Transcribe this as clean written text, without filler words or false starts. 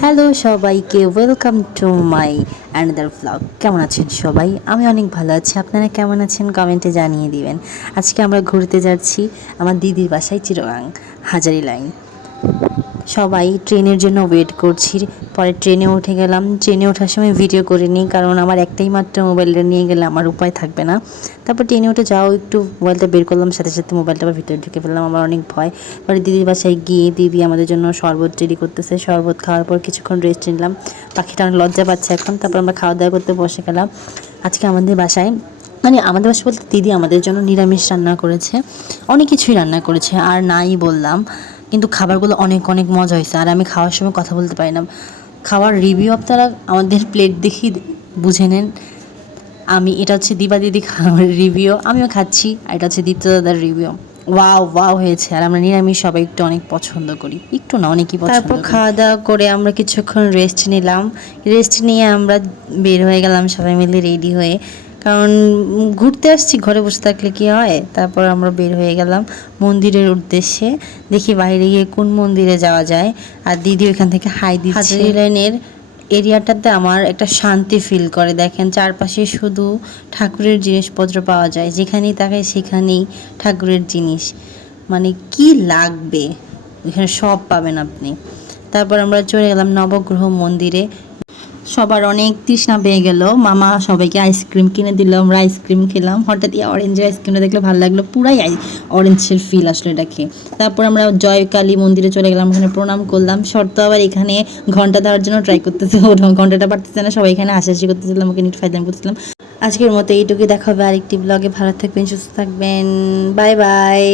Hello সবাইকে, welcome to my another vlog. কেমন আছেন সবাই? আমি অনেক ভালো আছি। আপনারা কেমন আছেন কমেন্টে জানিয়ে দিবেন। আজকে আমরা ঘুরতে যাচ্ছি আমার দিদির বাসায় চিটাগাং হাজারি লাইন। সবাই ট্রেনের জন্য ওয়েট করছি। পরে ট্রেনে উঠে গেলাম। ট্রেনে ওঠার সময় ভিডিও করে নিই, কারণ আমার একটাই মাত্র মোবাইলটা নিয়ে গেলে আমার উপায় থাকবে না। তারপর ট্রেনে উঠে যাও, একটু মোবাইলটা বের করলাম, সাথে সাথে মোবাইলটা আবার ভিতরে ঢুকে ফেললাম। আমার অনেক ভয়। পরে দিদির বাসায় গিয়ে দিদি আমাদের জন্য শরবত রেডি করতেছে। শরবত খাওয়ার পর কিছুক্ষণ রেস্ট নিলাম। পাখিটা অনেক লজ্জা পাচ্ছে এখন। তারপর আমরা খাওয়া দাওয়া করতে বসে গেলাম। আজকে আমাদের বাসায়, মানে আমাদের বাসায় বলতে দিদি আমাদের জন্য নিরামিষ রান্না করেছে, অনেক কিছুই রান্না করেছে, আর নাই বললাম। কিন্তু খাবারগুলো অনেক অনেক মজা হয়েছে। আর আমি খাওয়ার সময় কথা বলতে পারি না। খাওয়ার রিভিউ আপনারা আমাদের প্লেট দেখি বুঝে নেন। এটা হচ্ছে দিবা দিদি খাওয়ার রিভিউ, আমিও খাচ্ছি। আর এটা হচ্ছে দীপ্ত দাদার রিভিউ। ওয়াও ওয়াও হয়েছে। আর আমরা নিরামিষ সবাই একটু অনেক পছন্দ করি, একটু না অনেকই পছন্দ। তারপর খাওয়া দাওয়া করে আমরা কিছুক্ষণ রেস্ট নিলাম। রেস্ট নিয়ে আমরা বের হয়ে গেলাম সবাই মিলে রেডি হয়ে, কারণ ঘুরতে আসছি, ঘরে বসে থাকলে কি হয়। তারপর আমরা বের হয়ে গেলাম মন্দিরের উদ্দেশ্যে। দেখি বাইরে গিয়ে কোন মন্দিরে যাওয়া যায়। আর দিদি ওইখান থেকে হাই দিচ্ছে। হাজারী লাইনের এরিয়াটাতে আমার একটা শান্তি ফিল করে। দেখেন চারপাশে শুধু ঠাকুরের জিনিসপত্র পাওয়া যায়, যেখানেই তাকাই সেখানেই ঠাকুরের জিনিস। মানে কি লাগবে, এখানে সব পাবেন আপনি। তারপর আমরা চলে গেলাম নবগ্রহ মন্দিরে। সবার অনেক তৃষ্ণা পেয়ে গেল। মামা সবাইকে আইসক্রিম কিনে দিল, আমরা আইসক্রিম খেলাম। হঠাৎ অরেঞ্জের আইসক্রিমটা দেখলে ভালো লাগলো, পুরাই অরেঞ্জের ফিল আসলো এটাকে। তারপর আমরা জয়কালী মন্দিরে চলে গেলাম, ওখানে প্রণাম করলাম। শর্ত আবার এখানে ঘন্টা দেওয়ার জন্য ট্রাই করতেছে, ঘন্টাটা পারতেছে না, সবাই এখানে হাসাহাসি করতেছিলাম, ওকে নিট ফাইদাম করতেছিলাম। আজকের মতো এইটুকুই, দেখা হবে আরেকটি ব্লগে। ভালো থাকবেন, সুস্থ থাকবেন, বাই বাই।